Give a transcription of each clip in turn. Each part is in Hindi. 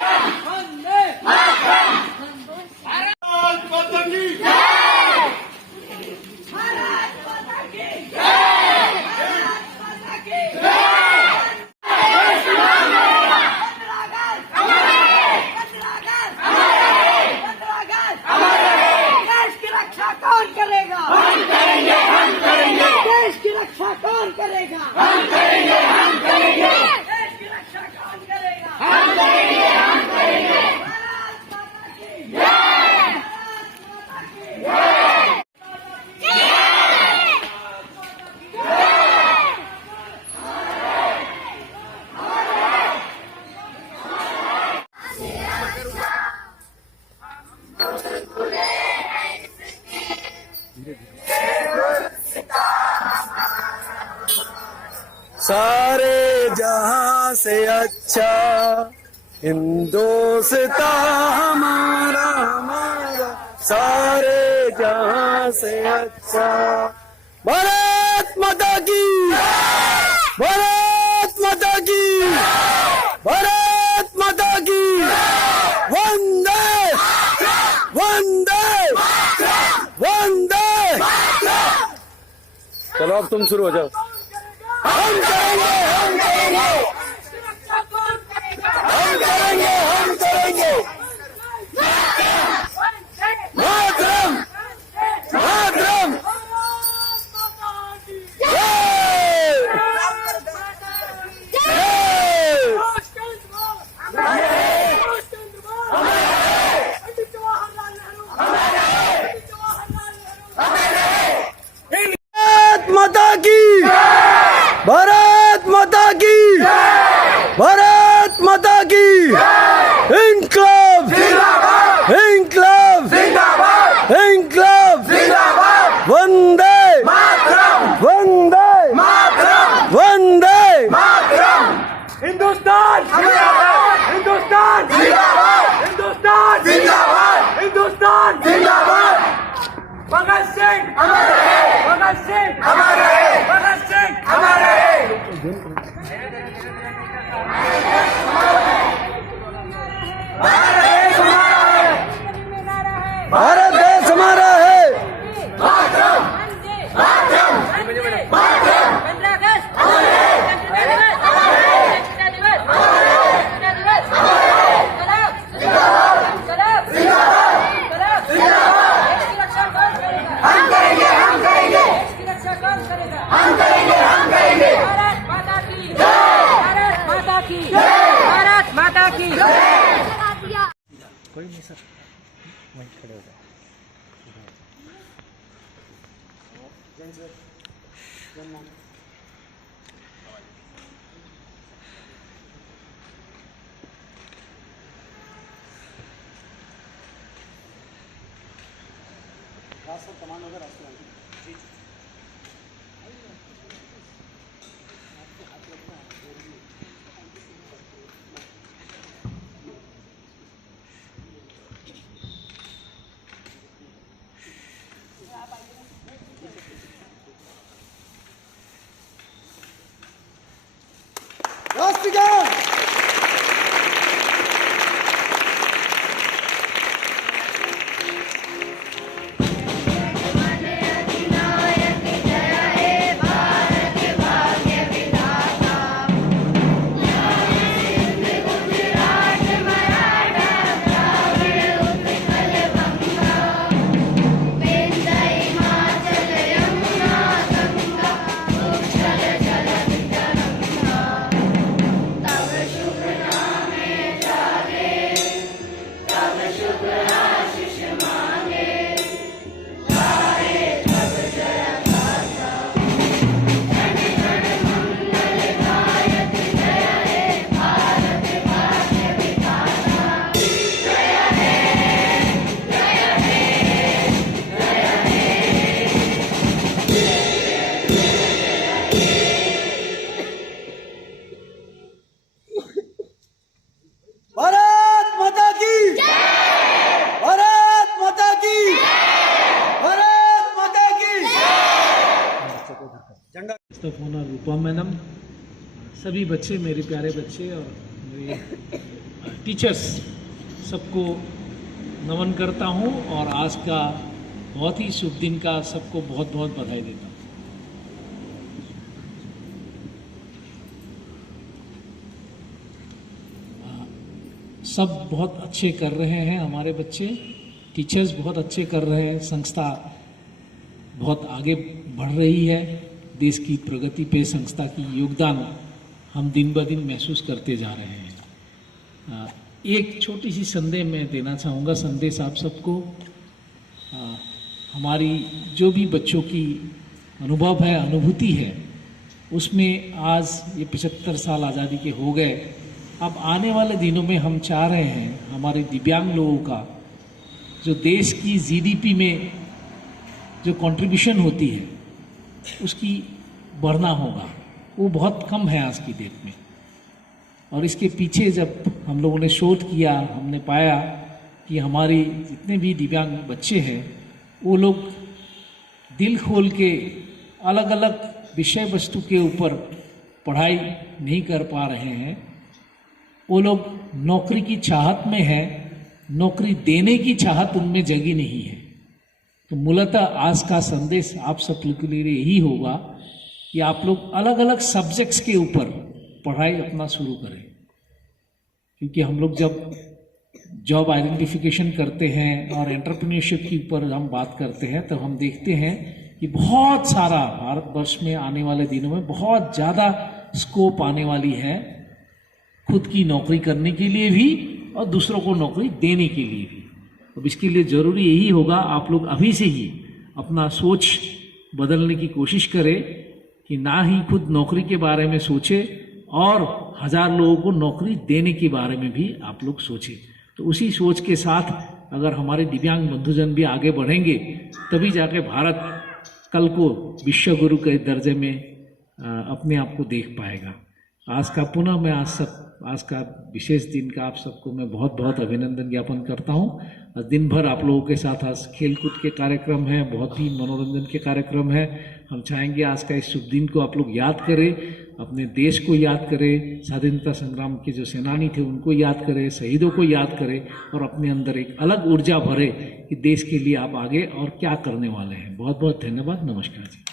वंदे भारत माता की जय। भारत माता की जय। भारत माता की जय। 15 अगस्त हमारे, 15 अगस्त हमारे, 15 अगस्त हमारे। देश की रक्षा कौन करेगा? हम करेंगे, हम करेंगे। देश की रक्षा कौन करेगा? हम करेंगे, हम करेंगे। देश की रक्षा कौन करेगा? हम करेंगे, हम करेंगे। भारत माता की जय। भारत माता की जय। सारे जहां से अच्छा हिंदुस्तां हमारा हमारा, सारे जहां से अच्छा। भारत माता की, भारत माता की, भारत माता की। वंदे वंदे वंदे। चलो अब तुम शुरू हो जाओ। हम करेंगे, हम करेंगे, हम करेंगे, हम करेंगे। मातरम मातरम जय भारत माता की, भारत माता की, भारत माता की। इनकलाब इनकलाब इनकलाब। वंदे वंदे वंदे। हिंदुस्तान जिंदाबाद, हिंदुस्तान जिंदाबाद, हिंदुस्तान जिंदाबाद, हिंदुस्तान जिंदाबाद। भगत सिंह अमर रहे, भगत सिंह अमर रहे, भगत सिंह अमर रहे। भारत देश हमारा है। मातरम मातरम मातरम। 15 अगस्त हमारे, 15 दिवस हमारे, 15 दिवस हमारे, 15 दिवस हमारे। इंकलाब जिंदाबाद, इंकलाब जिंदाबाद, इंकलाब जिंदाबाद। देश की रक्षा कौन करेगा? हम करेंगे, हम करेंगे। देश की रक्षा कौन करेगा? हम करेंगे, हम करेंगे। भारत माता की जय। भारत माता की जय। भारत माता की जय। कोई नहीं सर, वहीं खड़े हो जाओ। कमान होगा रास्ते जी। राष्ट्रगान। मुस्तफा रूपा मैडम, सभी बच्चे, मेरे प्यारे बच्चे और मेरे टीचर्स सबको नमन करता हूं और आज का बहुत ही शुभ दिन का सबको बहुत बहुत बधाई देता हूं। सब बहुत अच्छे कर रहे हैं, हमारे बच्चे, टीचर्स बहुत अच्छे कर रहे हैं, संस्था बहुत आगे बढ़ रही है, देश की प्रगति पे संस्था की योगदान हम दिन ब दिन महसूस करते जा रहे हैं। एक छोटी सी संदेश मैं देना चाहूँगा, संदेश आप सबको। हमारी जो भी बच्चों की अनुभव है, अनुभूति है, उसमें आज ये 75 साल आज़ादी के हो गए। अब आने वाले दिनों में हम चाह रहे हैं हमारे दिव्यांग लोगों का जो देश की जीडीपी में जो कंट्रीब्यूशन होती है उसकी बढ़ना होगा। वो बहुत कम है आज की डेट में। और इसके पीछे जब हम लोगों ने शोध किया, हमने पाया कि हमारी जितने भी दिव्यांग बच्चे हैं वो लोग दिल खोल के अलग अलग विषय वस्तु के ऊपर पढ़ाई नहीं कर पा रहे हैं। वो लोग नौकरी की चाहत में है, नौकरी देने की चाहत उनमें जगी नहीं है। तो मूलतः आज का संदेश आप सब लोगों के लिए यही होगा कि आप लोग अलग अलग सब्जेक्ट्स के ऊपर पढ़ाई अपना शुरू करें, क्योंकि हम लोग जब जॉब आइडेंटिफिकेशन करते हैं और एंटरप्रेन्योरशिप के ऊपर हम बात करते हैं तो हम देखते हैं कि बहुत सारा भारतवर्ष में आने वाले दिनों में बहुत ज़्यादा स्कोप आने वाली है, खुद की नौकरी करने के लिए भी और दूसरों को नौकरी देने के लिए भी। अब इसके लिए ज़रूरी यही होगा आप लोग अभी से ही अपना सोच बदलने की कोशिश करें कि ना ही खुद नौकरी के बारे में सोचें और 1000 लोगों को नौकरी देने के बारे में भी आप लोग सोचें। तो उसी सोच के साथ अगर हमारे दिव्यांग बंधुजन भी आगे बढ़ेंगे तभी जाके भारत कल को विश्व गुरु के दर्जे में अपने आप को देख पाएगा। आज का पुनः मैं आज का विशेष दिन का आप सबको मैं बहुत बहुत अभिनंदन ज्ञापन करता हूँ। आज दिन भर आप लोगों के साथ आज खेल कूद के कार्यक्रम है, बहुत ही मनोरंजन के कार्यक्रम है। हम चाहेंगे आज का इस शुभ दिन को आप लोग याद करें, अपने देश को याद करें, स्वाधीनता संग्राम के जो सेनानी थे उनको याद करें, शहीदों को याद करें और अपने अंदर एक अलग ऊर्जा भरे कि देश के लिए आप आगे और क्या करने वाले हैं। बहुत बहुत धन्यवाद। नमस्कार जी।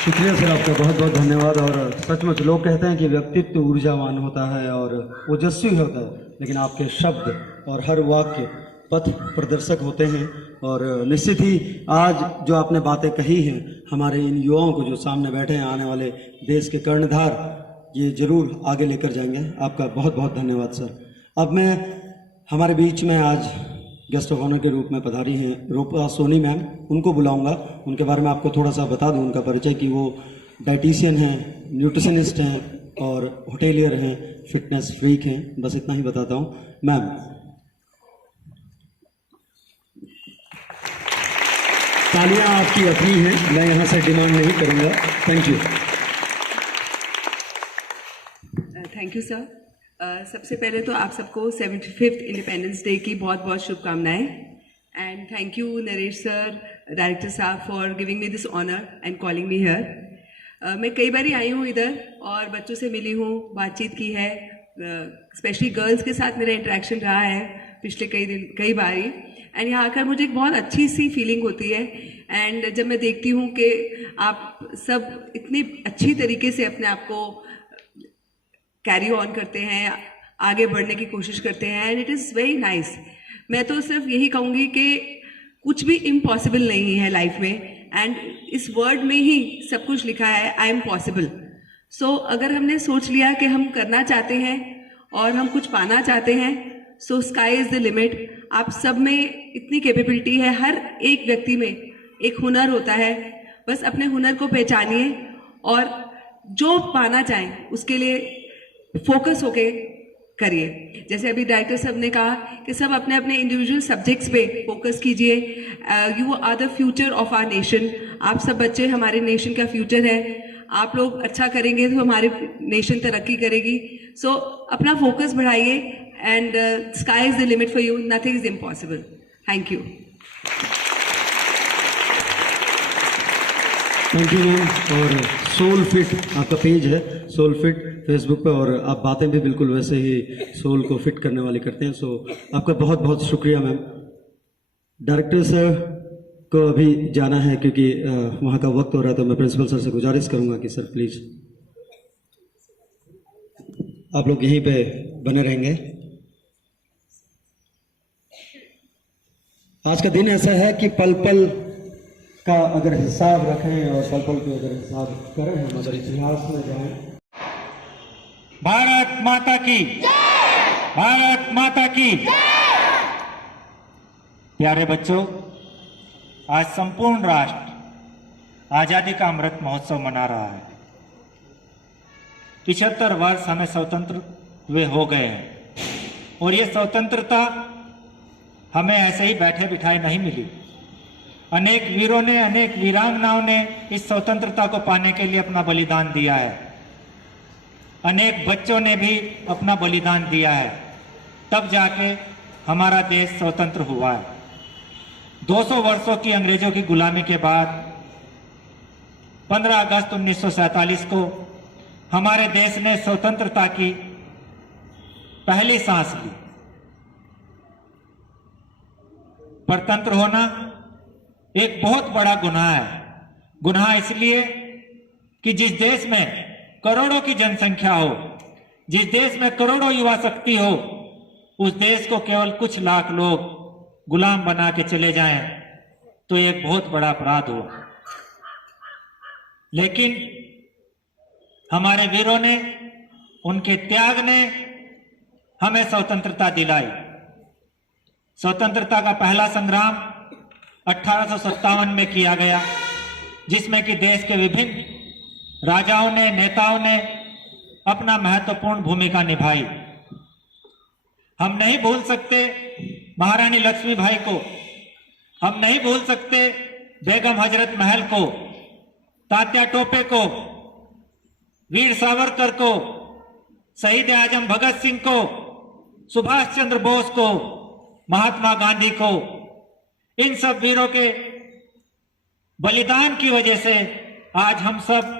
शुक्रिया सर, आपका बहुत बहुत धन्यवाद। और सचमुच लोग कहते हैं कि व्यक्तित्व ऊर्जावान होता है और ओजस्वी होता है, लेकिन आपके शब्द और हर वाक्य पथ प्रदर्शक होते हैं। और निश्चित ही आज जो आपने बातें कही हैं हमारे इन युवाओं को जो सामने बैठे हैं, आने वाले देश के कर्णधार, ये जरूर आगे लेकर जाएंगे। आपका बहुत बहुत धन्यवाद सर। अब मैं हमारे बीच में आज गेस्ट ऑफ ऑनर के रूप में पधारी हैं रूपा सोनी मैम, उनको बुलाऊंगा। उनके बारे में आपको थोड़ा सा बता दूं उनका परिचय कि वो डाइटिशियन हैं, न्यूट्रिशनिस्ट हैं और होटेलियर हैं, फिटनेस फ्रीक हैं। बस इतना ही बताता हूं। मैम, तालियां आपकी अपनी हैं, मैं यहाँ से डिमांड नहीं करूँगा। Thank you. Thank you sir. सबसे पहले तो आप सबको 75th इंडिपेंडेंस डे की बहुत बहुत शुभकामनाएं। And thank you Naresh sir, director साहब, for giving me this honour and calling me here. मैं कई बार आई हूँ इधर और बच्चों से मिली हूँ, बातचीत की है, स्पेशली गर्ल्स के साथ मेरा इंटरेक्शन रहा है पिछले कई बारी। एंड यहाँ आकर मुझे एक बहुत अच्छी सी फीलिंग होती है। एंड जब मैं देखती हूँ कि आप सब इतनी अच्छी तरीके से अपने आप को कैरी ऑन करते हैं, आगे बढ़ने की कोशिश करते हैं, and it is very nice. मैं तो सिर्फ यही कहूँगी कि कुछ भी इम्पॉसिबल नहीं है लाइफ में, एंड इस वर्ड में ही सब कुछ लिखा है, आई एम पॉसिबल। सो अगर हमने सोच लिया कि हम करना चाहते हैं और हम कुछ पाना चाहते हैं, सो स्काई इज़ द लिमिट। आप सब में इतनी कैपेबिलिटी है, हर एक व्यक्ति में एक हुनर होता है। बस अपने हुनर को पहचानिए और जो पाना चाहें उसके लिए फोकस होके करिए। जैसे अभी डायरेक्टर साहब ने कहा कि सब अपने अपने इंडिविजुअल सब्जेक्ट्स पे फोकस कीजिए। You are the future of our nation. आप सब बच्चे हमारे नेशन का फ्यूचर है। आप लोग अच्छा करेंगे तो हमारे नेशन तरक्की करेगी। सो अपना फोकस बढ़ाइए and sky is the limit for you, nothing is impossible. Thank you. Thank you ma'am. और सोल फिट आपका पेज है, सोल फिट फेसबुक पे, और आप बातें भी बिल्कुल वैसे ही सोल को फिट करने वाली करते हैं। सो आपका बहुत बहुत शुक्रिया मैम। डायरेक्टर सर को अभी जाना है क्योंकि वहाँ का वक्त हो रहा है, तो मैं प्रिंसिपल सर से गुजारिश करूँगा कि सर प्लीज़ आप लोग यहीं पे बने रहेंगे। आज का दिन ऐसा है कि पल पल का अगर हिसाब रखें और पल पल के अगर हिसाब करें, हम अगर इतिहास में जाएं। भारत माता की, भारत माता की। प्यारे बच्चों, आज संपूर्ण राष्ट्र आजादी का अमृत महोत्सव मना रहा है। 75 वर्ष हमें स्वतंत्र हुए हो गए हैं और ये स्वतंत्रता हमें ऐसे ही बैठे बिठाए नहीं मिली। अनेक वीरों ने, अनेक वीरांगनाओं ने इस स्वतंत्रता को पाने के लिए अपना बलिदान दिया है। अनेक बच्चों ने भी अपना बलिदान दिया है, तब जाके हमारा देश स्वतंत्र हुआ है। 200 वर्षों की अंग्रेजों की गुलामी के बाद 15 अगस्त 1947 को हमारे देश ने स्वतंत्रता की पहली सांस ली। परतंत्र होना एक बहुत बड़ा गुनाह है। गुनाह इसलिए कि जिस देश में करोड़ों की जनसंख्या हो, जिस देश में करोड़ों युवा शक्ति हो, उस देश को केवल कुछ लाख लोग गुलाम बना के चले जाएं तो एक बहुत बड़ा अपराध हुआ। लेकिन हमारे वीरों ने, उनके त्याग ने हमें स्वतंत्रता दिलाई। स्वतंत्रता का पहला संग्राम 1857 में किया गया, जिसमें कि देश के विभिन्न राजाओं ने, नेताओं ने अपना महत्वपूर्ण भूमिका निभाई। हम नहीं भूल सकते महारानी लक्ष्मीबाई को, हम नहीं भूल सकते बेगम हजरत महल को, तात्या टोपे को, वीर सावरकर को, शहीद आजम भगत सिंह को, सुभाष चंद्र बोस को, महात्मा गांधी को। इन सब वीरों के बलिदान की वजह से आज हम सब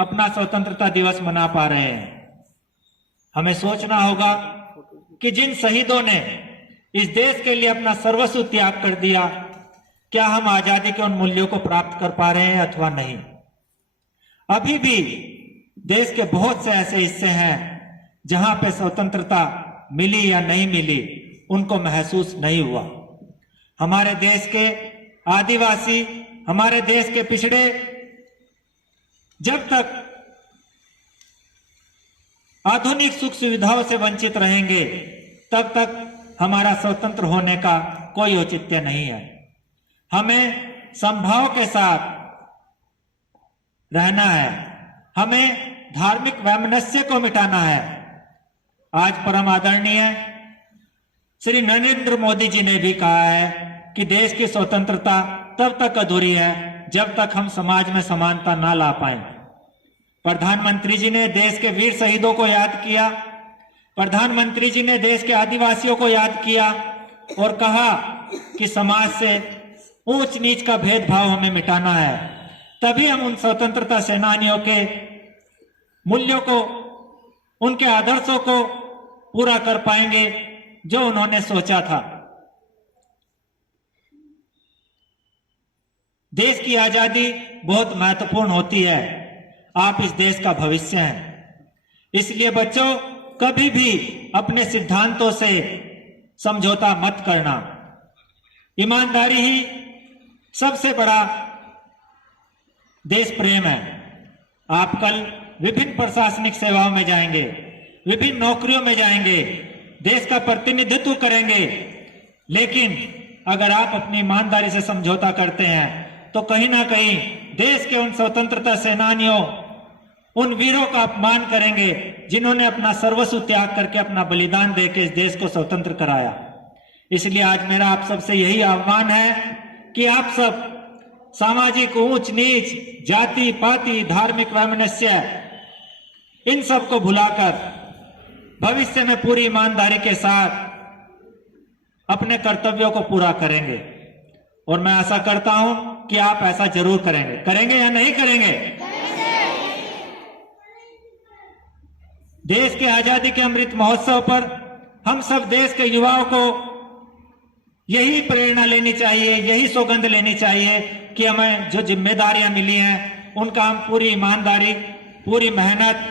अपना स्वतंत्रता दिवस मना पा रहे हैं। हमें सोचना होगा कि जिन शहीदों ने इस देश के लिए अपना सर्वस्व त्याग कर दिया, क्या हम आजादी के उन मूल्यों को प्राप्त कर पा रहे हैं अथवा नहीं। अभी भी देश के बहुत से ऐसे हिस्से हैं जहां पे स्वतंत्रता मिली या नहीं मिली, उनको महसूस नहीं हुआ। हमारे देश के आदिवासी, हमारे देश के पिछड़े जब तक आधुनिक सुख सुविधाओं से वंचित रहेंगे, तब तक हमारा स्वतंत्र होने का कोई औचित्य नहीं है। हमें समभाव के साथ रहना है, हमें धार्मिक वैमनस्य को मिटाना है। आज परम आदरणीय श्री नरेंद्र मोदी जी ने भी कहा है कि देश की स्वतंत्रता तब तक अधूरी है जब तक हम समाज में समानता ना ला पाए। प्रधानमंत्री जी ने देश के वीर शहीदों को याद किया, प्रधानमंत्री जी ने देश के आदिवासियों को याद किया और कहा कि समाज से ऊंच नीच का भेदभाव हमें मिटाना है। तभी हम उन स्वतंत्रता सेनानियों के मूल्यों को, उनके आदर्शों को पूरा कर पाएंगे जो उन्होंने सोचा था। देश की आजादी बहुत महत्वपूर्ण होती है। आप इस देश का भविष्य हैं। इसलिए बच्चों, कभी भी अपने सिद्धांतों से समझौता मत करना। ईमानदारी ही सबसे बड़ा देश प्रेम है। आप कल विभिन्न प्रशासनिक सेवाओं में जाएंगे, विभिन्न नौकरियों में जाएंगे, देश का प्रतिनिधित्व करेंगे, लेकिन अगर आप अपनी ईमानदारी से समझौता करते हैं तो कहीं ना कहीं देश के उन स्वतंत्रता सेनानियों, उन वीरों का अपमान करेंगे जिन्होंने अपना सर्वस्व त्याग करके अपना बलिदान देकर इस देश को स्वतंत्र कराया। इसलिए आज मेरा आप सबसे यही आह्वान है कि आप सब सामाजिक ऊंच नीच, जाति पाति, धार्मिक वैमनस्य, इन सब को भुलाकर भविष्य में पूरी ईमानदारी के साथ अपने कर्तव्यों को पूरा करेंगे। और मैं आशा करता हूं कि आप ऐसा जरूर करेंगे। करेंगे या नहीं करेंगे? देश के आजादी के अमृत महोत्सव पर हम सब देश के युवाओं को यही प्रेरणा लेनी चाहिए, यही सौगंध लेनी चाहिए कि हमें जो जिम्मेदारियां मिली हैं उनका हम पूरी ईमानदारी, पूरी मेहनत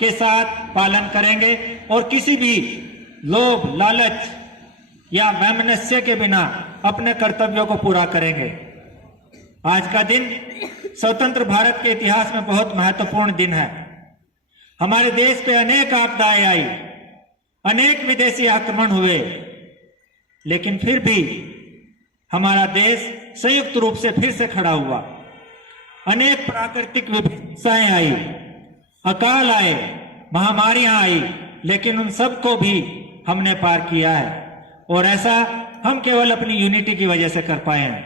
के साथ पालन करेंगे और किसी भी लोभ, लालच या वैमनस्य के बिना अपने कर्तव्यों को पूरा करेंगे। आज का दिन स्वतंत्र भारत के इतिहास में बहुत महत्वपूर्ण दिन है। हमारे देश पे अनेक आपदाएं आई, अनेक विदेशी आक्रमण हुए, लेकिन फिर भी हमारा देश संयुक्त रूप से फिर से खड़ा हुआ। अनेक प्राकृतिक विपदाएं आई, अकाल आए, महामारियां आई, लेकिन उन सबको भी हमने पार किया है और ऐसा हम केवल अपनी यूनिटी की वजह से कर पाए हैं।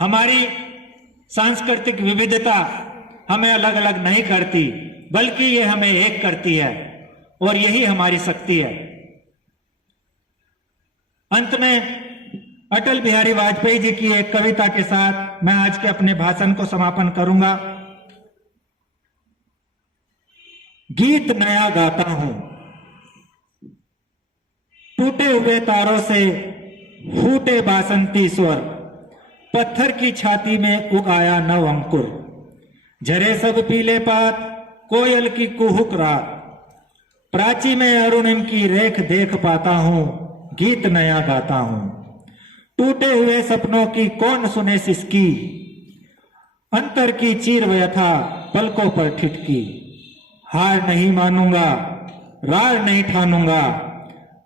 हमारी सांस्कृतिक विविधता हमें अलग अलग नहीं करती, बल्कि ये हमें एक करती है और यही हमारी शक्ति है। अंत में अटल बिहारी वाजपेयी जी की एक कविता के साथ मैं आज के अपने भाषण को समापन करूंगा। गीत नया गाता हूं, टूटे हुए तारों से फूटे बासंती स्वर, पत्थर की छाती में उगाया नव अंकुर, झरे सब पीले पात, कोयल की कुहुक रात, प्राची में अरुणिम की रेख देख पाता हूं, गीत नया गाता हूं। टूटे हुए सपनों की कौन सुने सिसकी, अंतर की चीर व्यथा पलकों पर ठिठकी, हार नहीं मानूंगा, रार नहीं ठानूंगा,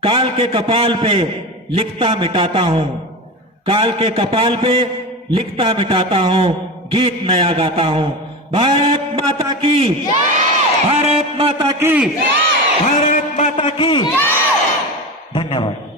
काल के कपाल पे लिखता मिटाता हूं, काल के कपाल पे लिखता मिटाता हूं, गीत नया गाता हूं। भारत माता की, भारत माता की, भारत माता की। धन्यवाद।